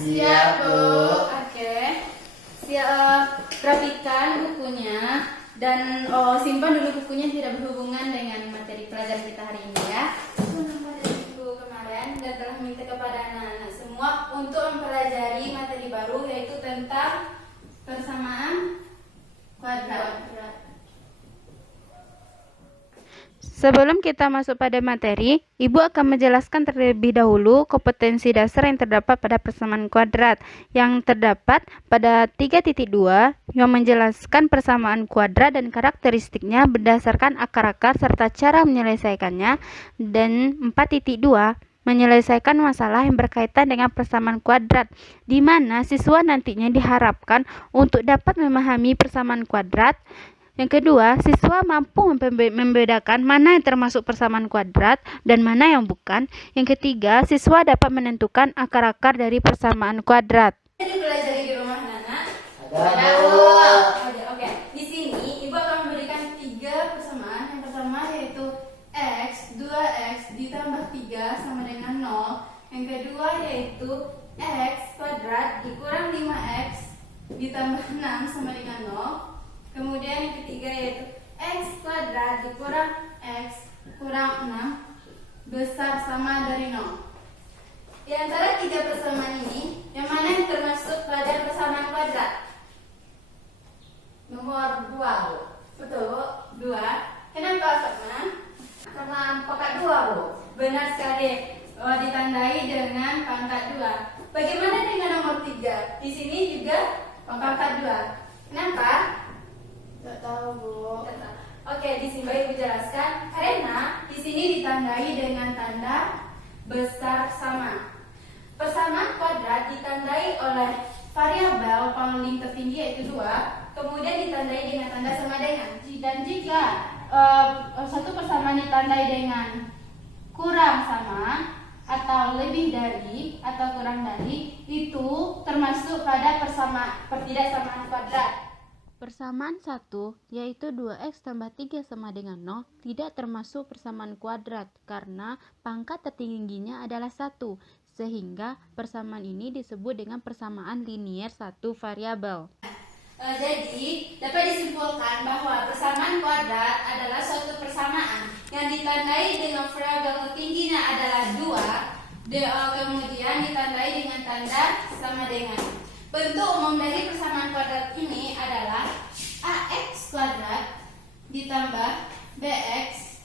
Siap, Bu. Oke. Rapikan bukunya dan simpan dulu bukunya, tidak berhubungan dengan materi pelajaran kita hari ini ya. Pada minggu kemarin dan telah minta kepada anak-anak semua untuk mempelajari materi baru, yaitu tentang persamaan kuadrat. Sebelum kita masuk pada materi, Ibu akan menjelaskan terlebih dahulu kompetensi dasar yang terdapat pada persamaan kuadrat yang terdapat pada 3.2 yang menjelaskan persamaan kuadrat dan karakteristiknya berdasarkan akar-akar serta cara menyelesaikannya, dan 4.2 menyelesaikan masalah yang berkaitan dengan persamaan kuadrat, di mana siswa nantinya diharapkan untuk dapat memahami persamaan kuadrat. Yang kedua, siswa mampu membedakan mana yang termasuk persamaan kuadrat dan mana yang bukan. Yang ketiga, siswa dapat menentukan akar-akar dari persamaan kuadrat. Dipelajari di rumah anak-anak? Ada, Bu. Oke. Di sini Ibu akan memberikan 3 persamaan. Yang pertama yaitu X, 2X ditambah 3 sama dengan 0. Yang kedua yaitu X kuadrat dikurang 5X ditambah 6 sama dengan 0. Kemudian yang ketiga yaitu X kuadrat dikurang X kurang 6 besar sama dari 0. Di antara 3 persamaan ini, yang mana yang termasuk pada persamaan kuadrat? Nomor 2, Bu. Betul, Bu? 2. Kenapa, Fatma? Karena pangkat 2, Bu. Benar sekali. Ditandai dengan pangkat 2. Bagaimana dengan nomor 3? Di sini juga pangkat 2. Kenapa? Tidak tahu, Bu. Oke, di sini Ibu jelaskan. Karena di sini ditandai dengan tanda besar sama. Persamaan kuadrat ditandai oleh variabel paling tertinggi yaitu 2, kemudian ditandai dengan tanda sama dengan. Dan jika satu persamaan ditandai dengan kurang sama atau lebih dari atau kurang dari, itu termasuk pada pertidaksamaan kuadrat. Persamaan 1, yaitu 2x tambah 3 sama dengan 0, tidak termasuk persamaan kuadrat karena pangkat tertingginya adalah 1, sehingga persamaan ini disebut dengan persamaan linier satu variabel. Jadi, dapat disimpulkan bahwa persamaan kuadrat adalah suatu persamaan yang ditandai dengan variabel tertingginya adalah 2, kemudian ditandai dengan tanda sama dengan. Bentuk umum dari persamaan kuadrat ini adalah AX kuadrat ditambah BX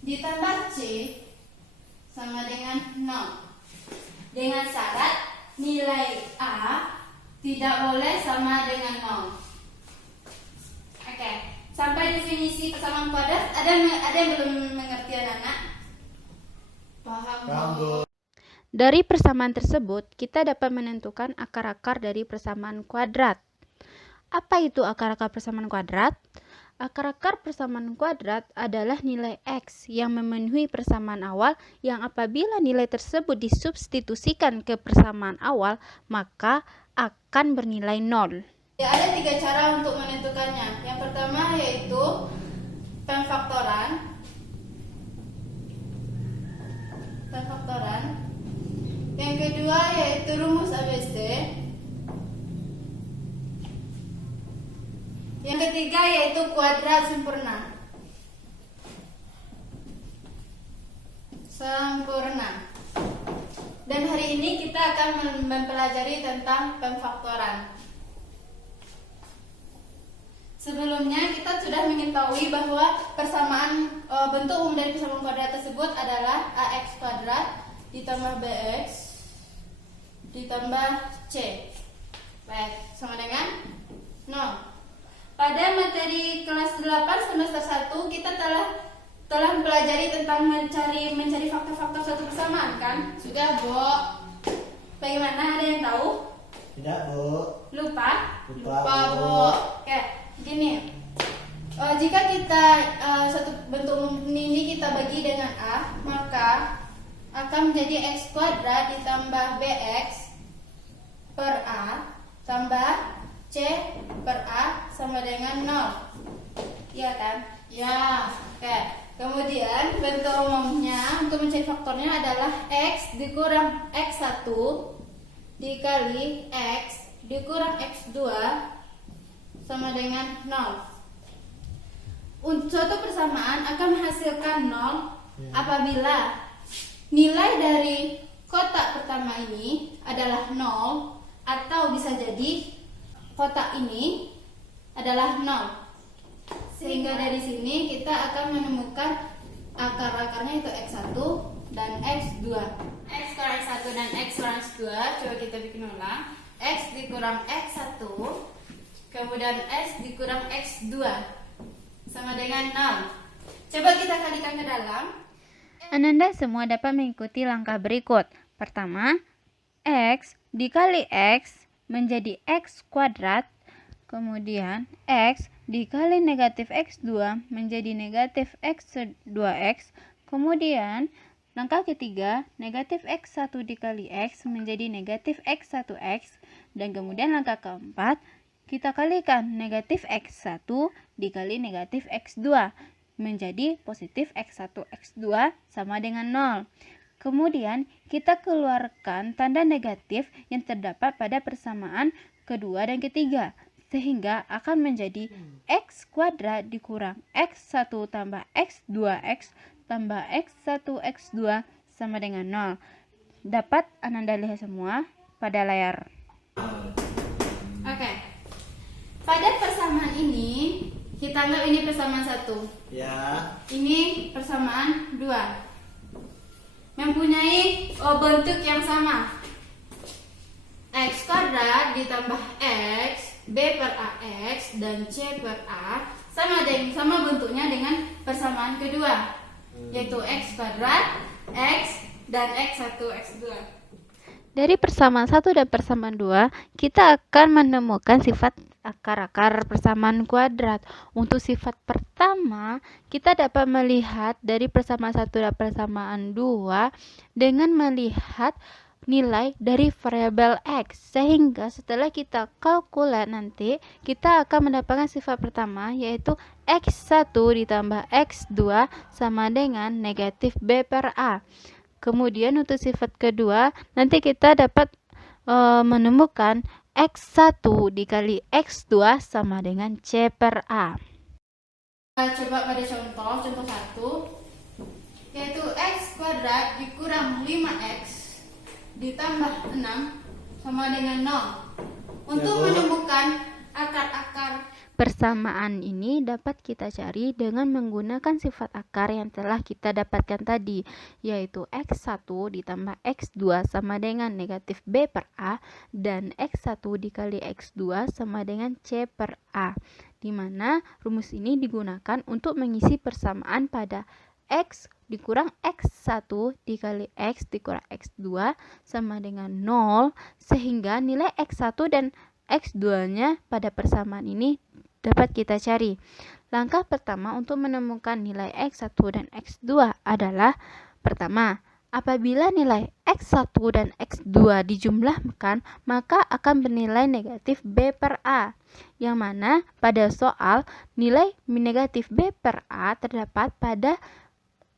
ditambah C sama dengan 0. Dengan syarat nilai A tidak boleh sama dengan 0. Oke, sampai definisi persamaan kuadrat ada yang belum mengerti anak-anak? Paham, Bu? Dari persamaan tersebut, kita dapat menentukan akar-akar dari persamaan kuadrat. Apa itu akar-akar persamaan kuadrat? Akar-akar persamaan kuadrat adalah nilai X yang memenuhi persamaan awal yang apabila nilai tersebut disubstitusikan ke persamaan awal, maka akan bernilai 0. Ya, ada 3 cara untuk menentukannya. Yang pertama yaitu pemfaktoran. Yang kedua yaitu rumus ABC. Yang ketiga yaitu kuadrat sempurna. Dan hari ini kita akan mempelajari tentang pemfaktoran. Sebelumnya kita sudah mengetahui bahwa persamaan bentuk umum dari persamaan kuadrat tersebut adalah AX kuadrat ditambah BX ditambah C. Baik, sama dengan 0. Pada materi kelas 8 semester 1 kita telah mempelajari tentang mencari faktor-faktor suatu persamaan, kan? Sudah, Bu. Bagaimana? Ada yang tahu? Tidak, Bu. Lupa, Bu. Oke, gini. Jika kita satu bentuk umum ini kita bagi dengan A, maka akan menjadi X kuadrat ditambah BX per A tambah C per A sama dengan 0. Iya kan? Ya. Oke. Kemudian bentuk umumnya untuk mencari faktornya adalah X dikurang X1 dikali X dikurang X2 sama dengan 0. Untuk suatu persamaan akan menghasilkan 0 apabila nilai dari kotak pertama ini adalah 0 atau bisa jadi kotak ini adalah 0. Sehingga dari sini kita akan menemukan akar-akarnya itu X1 dan X2. X kurang X1 dan X kurang X2, coba kita bikin ulang. X dikurang X1, kemudian X dikurang X2 sama dengan 0. Coba kita kalikan ke dalam. Ananda semua dapat mengikuti langkah berikut. Pertama, X dikali X menjadi X kuadrat. Kemudian X dikali negatif X2 menjadi negatif X2X. Kemudian langkah ketiga, negatif X1 dikali X menjadi negatif X1X. Dan kemudian langkah keempat, kita kalikan negatif X1 dikali negatif X2 menjadi positif X1 X2 sama dengan 0. Kemudian kita keluarkan tanda negatif yang terdapat pada persamaan kedua dan ketiga, sehingga akan menjadi X kuadrat dikurang X1 tambah X2X tambah X1 X2 sama dengan 0. Dapat Ananda lihat semua pada layar. Oke. Pada persamaan ini, kita anggap ini persamaan 1. Ya. Ini persamaan 2. Mempunyai bentuk yang sama. X kuadrat ditambah X, B per AX, dan C per A sama bentuknya dengan persamaan kedua, yaitu X kuadrat, X, dan X1, X2. Dari persamaan 1 dan persamaan 2, kita akan menemukan sifat akar-akar persamaan kuadrat. Untuk sifat pertama, kita dapat melihat dari persamaan 1 dan persamaan 2 dengan melihat nilai dari variabel X, sehingga setelah kita kalkulat nanti kita akan mendapatkan sifat pertama, yaitu X1 ditambah X2 sama dengan negatif B per A. Kemudian untuk sifat kedua, nanti kita dapat menemukan X1 dikali X2 sama dengan C per A. Coba pada contoh 1, yaitu X kuadrat dikurang 5X ditambah 6 sama dengan 0. Untuk menemukan akar-akar persamaan ini dapat kita cari dengan menggunakan sifat akar yang telah kita dapatkan tadi, yaitu X1 ditambah X2 sama dengan negatif B per A dan X1 dikali X2 sama dengan C per A, di mana rumus ini digunakan untuk mengisi persamaan pada X dikurang X1 dikali X dikurang X2 sama dengan 0, sehingga nilai X1 dan X2-nya pada persamaan ini dapat kita cari. Langkah pertama untuk menemukan nilai X1 dan X2 adalah pertama, apabila nilai X1 dan X2 dijumlahkan, maka akan bernilai negatif B per A, yang mana pada soal nilai negatif B per A terdapat pada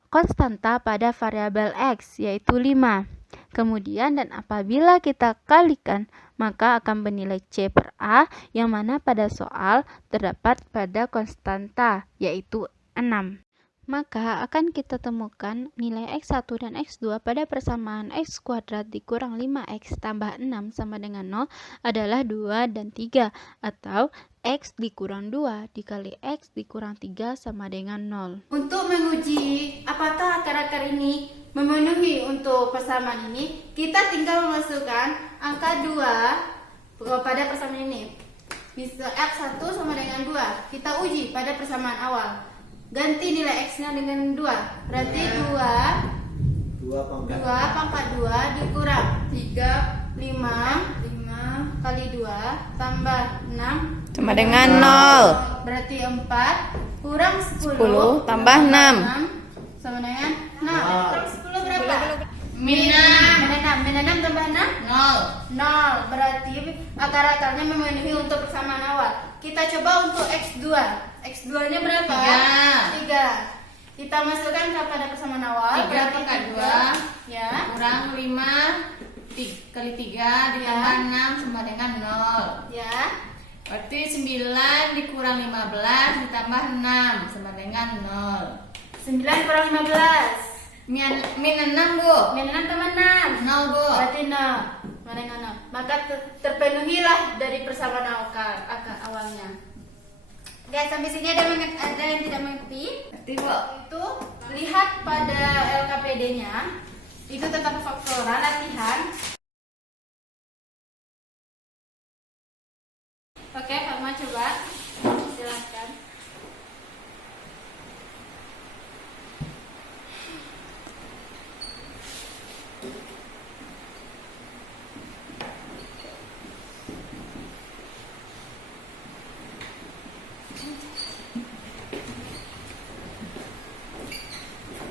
konstanta pada variabel X, yaitu 5. Kemudian dan apabila kita kalikan, maka akan bernilai C per A, yang mana pada soal terdapat pada konstanta, yaitu 6. Maka akan kita temukan nilai X1 dan X2 pada persamaan X kuadrat dikurang 5X tambah 6 sama dengan 0 adalah 2 dan 3, atau X dikurang 2 dikali X dikurang 3 sama dengan 0. Untuk menguji apakah akar-akar ini memenuhi untuk persamaan ini, kita tinggal memasukkan angka 2 pada persamaan ini. Misal X1 sama dengan 2, kita uji pada persamaan awal. Ganti nilai X-nya dengan 2, berarti 2 pangkat 2 dikurang 3, 5 kali 2 tambah 6 sama dengan 0. Berarti 4 kurang 10 tambah 6 sama dengan 6. Kurang 10 berapa? Min 6 tambah 6? 0. Berarti akar-akarnya memenuhi untuk persamaan awal. Kita coba untuk X2. X2-nya berapa? 3. Kita masukkan pada persamaan awal. 3 pangkat 2 ya. kurang 5, kali 3 ditambah 6 sama dengan 0. Ya. Berarti 9 dikurang 15 ditambah 6 sama dengan 0. 9 kurang 15. Min 6 Bu. Min 6 tambah 6. 0 Bu. Berarti 0. Mana yang 0? Maka terpenuhilah dari persamaan awalnya. Oke, sampai sini ada yang tidak mengerti? Berarti Bu. Itu lihat pada LKPD-nya. Itu tetap faktoral latihan. Oke, Fatma coba. Silahkan.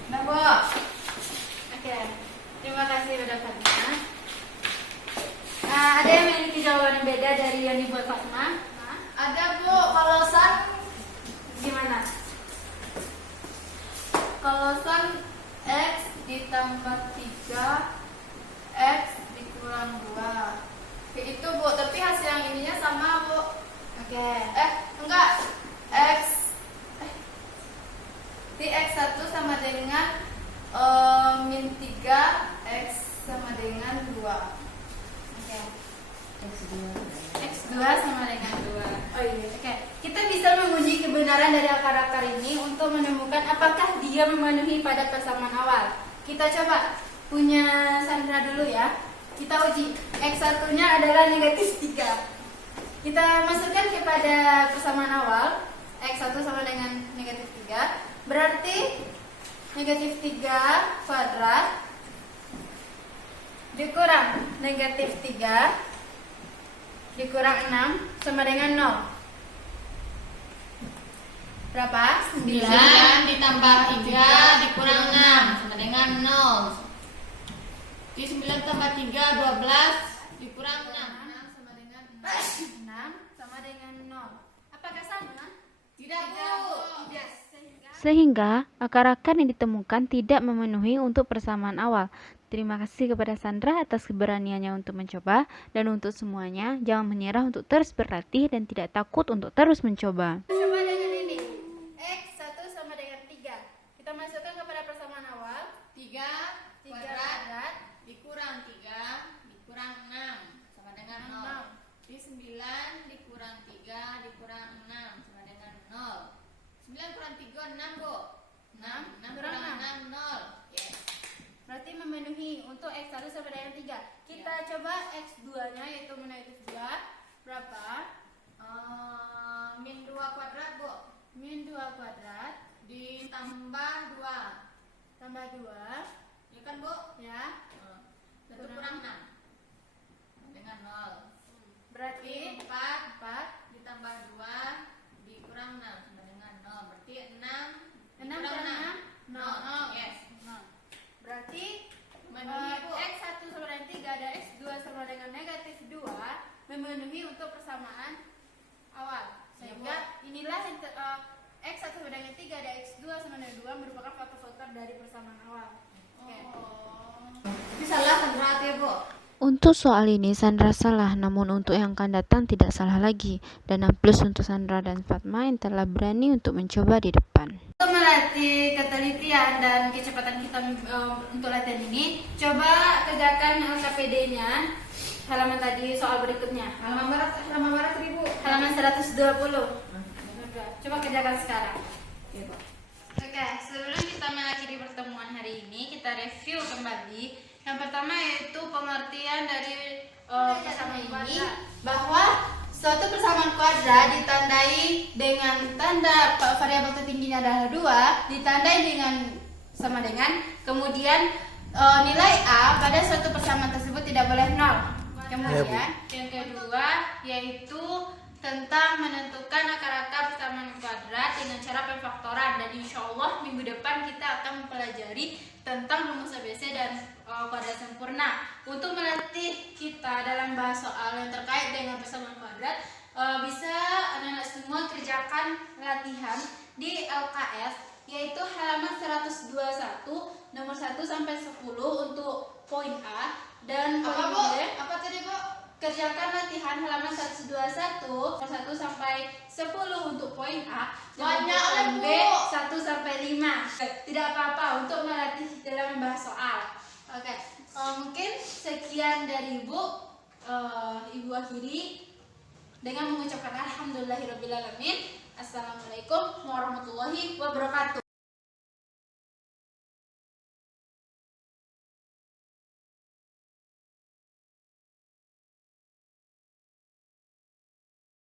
Nah, Bu. Oke, terima kasih pada Fatma. Ada yang memiliki jawaban yang beda dari yang dibuat Fatma? Ada Bu, kalau san Gimana? Kalau san X ditambah 3 X dikurang 2. itu Bu, tapi hasil yang ininya sama Bu. Oke. Enggak. X1 sama dengan min 3, X sama dengan 2. Oke. X2 sama dengan 2. Oh iya. Oke. Kita bisa menguji kebenaran dari akar-akar ini untuk menemukan apakah dia memenuhi pada persamaan awal. Kita coba punya Sandra dulu ya. Kita uji. X1-nya adalah negatif 3. Kita masukkan kepada persamaan awal. X1 sama dengan negatif 3. Berarti negatif 3 kuadrat dikurang negatif 3 dikurang 6 sama dengan 0. Berapa? 9 ditambah 3 dikurang 6 sama dengan 0. Di 9 tambah 3 12 dikurang 6 sama dengan 6 sama dengan 0. Apakah sama? Tidak Bu. Tidak. Sehingga akar-akar yang ditemukan tidak memenuhi untuk persamaan awal. Terima kasih kepada Sandra atas keberaniannya untuk mencoba, dan untuk semuanya jangan menyerah untuk terus berlatih dan tidak takut untuk terus mencoba. Coba dengan ini. X1 sama dengan 3. Kita masukkan kepada persamaan awal. 3 kuadrat dikurang 3 dikurang 6 sama dengan 0. Di 9 dikurang 3 dikurang 6 sama dengan 0. 9 kurang 3 6 Bu. 6 kurang 6 0. Yes. Berarti memenuhi untuk X1 sama dengan 3. Kita coba X2-nya yaitu negatif 2. Berapa? Min 2 kuadrat Bu. Min 2 kuadrat Ditambah 2. tambah 2. Ya kan Bu? Ya. 1 kurang 6 dengan 0. Berarti 4 ditambah 2 dikurang 6 sama dengan 0. Berarti 6 6 dikurang kurang 6. 0. Yes. Berarti Memenuhi Bu. X1 sama dengan 3 dan X2 sama dengan negatif 2 memenuhi untuk persamaan awal. Sehingga inilah yang X1 sama dengan 3 dan X2 sama dengan 2 merupakan faktor-faktor dari persamaan awal. Oke. Tapi salah Sandra ya Bu. Untuk soal ini Sandra salah, namun untuk yang akan datang tidak salah lagi. Dan A+ untuk Sandra dan Fatma yang telah berani untuk mencoba di depan. Untuk melatih ketelitian dan kecepatan kita untuk latihan ini, coba kerjakan LKPD-nya halaman tadi soal berikutnya. Halaman berapa tadi Bu? Halaman 120. Coba kerjakan sekarang. Oke, sebelum kita mengakhiri pertemuan hari ini, kita review kembali. Yang pertama yaitu pengertian dari persamaan ini, bahwa suatu persamaan kuadrat ditandai dengan tanda variabel tertingginya adalah 2, ditandai dengan sama dengan, kemudian nilai A pada suatu persamaan tersebut tidak boleh 0. Kemudian yang kedua yaitu tentang menentukan akar-akar persamaan kuadrat dengan cara pemfaktoran, dan insya Allah minggu depan kita akan mempelajari tentang rumus ABC dan kuadrat sempurna. Untuk melatih kita dalam bahas soal yang terkait dengan persamaan kuadrat, bisa anak-anak semua kerjakan latihan di LKS, yaitu halaman 121 nomor 1 sampai 10 untuk poin A, Dan Apa poin Bu? B, Apa tadi Bu? kerjakan latihan halaman 121 sampai 10 untuk poin A dan Banyak poin B Bu. 1 sampai 5. Tidak apa-apa untuk melatih dalam membahas soal. Oke, mungkin sekian dari Ibu. Ibu akhiri dengan mengucapkan alhamdulillahirabbil alamin. Assalamualaikum warahmatullahi wabarakatuh.